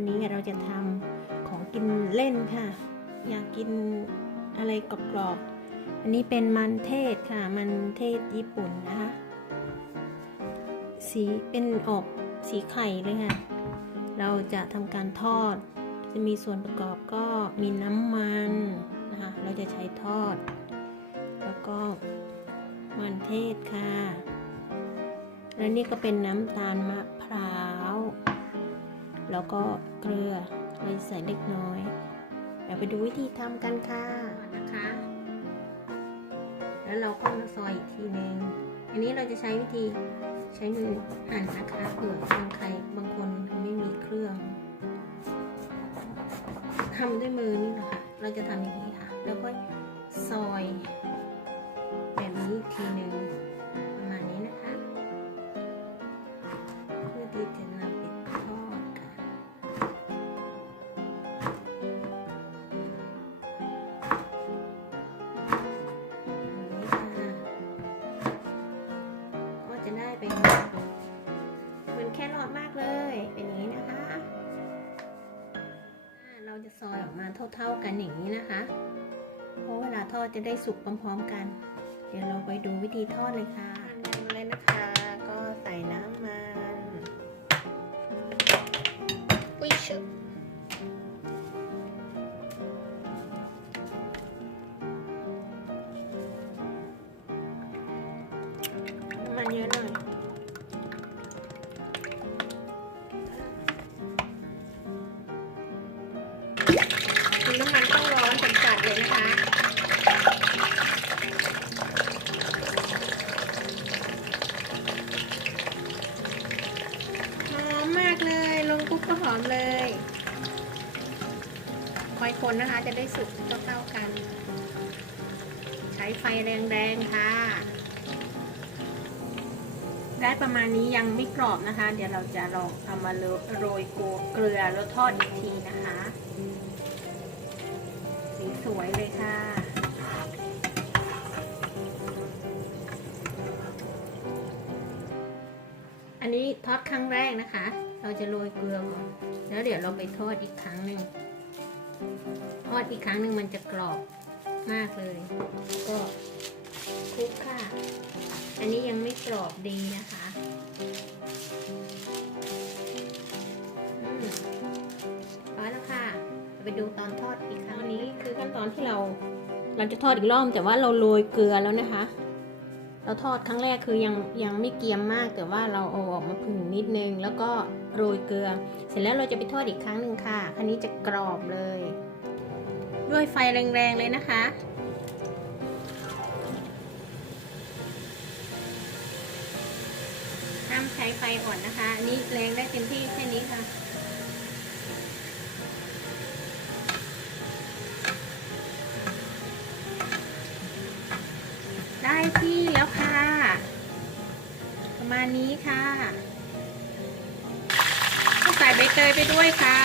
วันนี้เราจะทำของกินเล่นค่ะ อยากกินอะไรกรอบๆ อันนี้เป็นมันเทศค่ะ มันเทศญี่ปุ่นนะคะ สีเป็นออกสีไข่เลยค่ะ เราจะทำการทอด จะมีส่วนประกอบก็มีน้ำมันนะคะ เราจะใช้ทอด แล้วก็มันเทศค่ะ และนี่ก็เป็นน้ำตาลมะพร้าว แล้วก็เกลือเราจะใส่เล็กน้อยเดี๋ยวไปดูวิธีทำกันค่ะนะคะ แล้วเราก็มาซอยอีกทีนึงอันนี้เราจะใช้วิธีใช้มือหั่นนะคะเผื่อบางใครบางคนไม่มีเครื่องทำด้วยมือนี่แหละค่ะ เราจะทำอย่างนี้ค่ะ แล้วก็ซอยแบบนี้ทีหนึ่งประมาณนี้นะคะ เพื่อที่จะ เป็นเหมือนแครอทมากเลย เป็นอย่างนี้นะคะอ่าเราจะซอยออกมาเท่าๆกันอย่างนี้นะคะ เพราะเวลาทอดจะได้สุกพร้อมๆกัน เดี๋ยวเราไปดูวิธีทอดเลยค่ะทำเลยนะคะ ก็ใส่น้ำมันอุ้ยชุบน้ำมันเยอะหน่อย คือน้ำมันต้องร้อนจัดๆเลยนะคะหอมมากเลย ลงปุ๊บก็หอมเลย คอยคนนะคะจะได้สุกเท่าๆกัน ใช้ไฟแรงๆค่ะ ได้ประมาณนี้ยังไม่กรอบนะคะ เดี๋ยวเราจะลองเอามาโรยโกเกลือแล้วทอดอีกทีนะคะสีสวยเลยค่ะ อันนี้ทอดครั้งแรกนะคะ เราจะโรยเกลือก่อนแล้วเดี๋ยวเราไปทอดอีกครั้งหนึ่งทอดอีกครั้งหนึ่งมันจะกรอบมากเลย ก็ คลุกค่ะ อันนี้ยังไม่กรอบดีนะคะอืมพอแล้วค่ะ ไปดูตอนทอดอีกครั้งนี้คือขั้นตอนที่เราเราจะทอดอีกรอบแต่ว่าเราโรยเกลือแล้วนะคะ เราทอดครั้งแรกคือยังยังไม่เกรียมมาก แต่ว่าเราเอาออกมาผึ่งนิดนึง แล้วก็โรยเกลือ เสร็จแล้วเราจะไปทอดอีกครั้งหนึ่งค่ะคันนี้จะกรอบเลย ด้วยไฟแรงๆเลยนะคะ ใช้ไฟอ่อนนะคะ อันนี้แรงได้เต็มที่แค่นี้ค่ะ ได้ที่แล้วค่ะ ประมาณนี้ค่ะก็ใส่ใบเตยไปด้วยค่ะ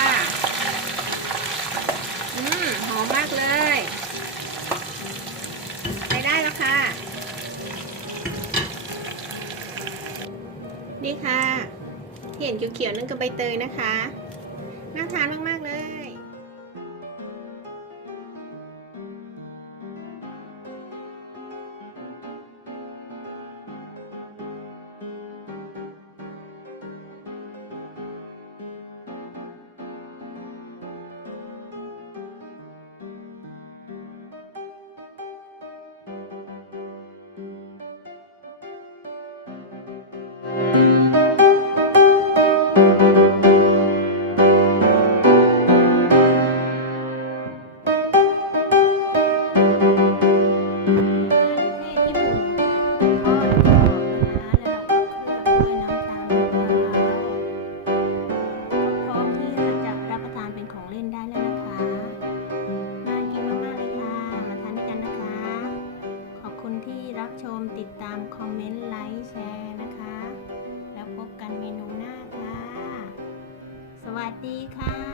อืม หอมมากเลยใช้ได้แล้วค่ะ นี่ค่ะที่เห็นเขียวๆนั่นก็ใบเตยนะคะ น่าทานมากๆเลย เดีค่ะ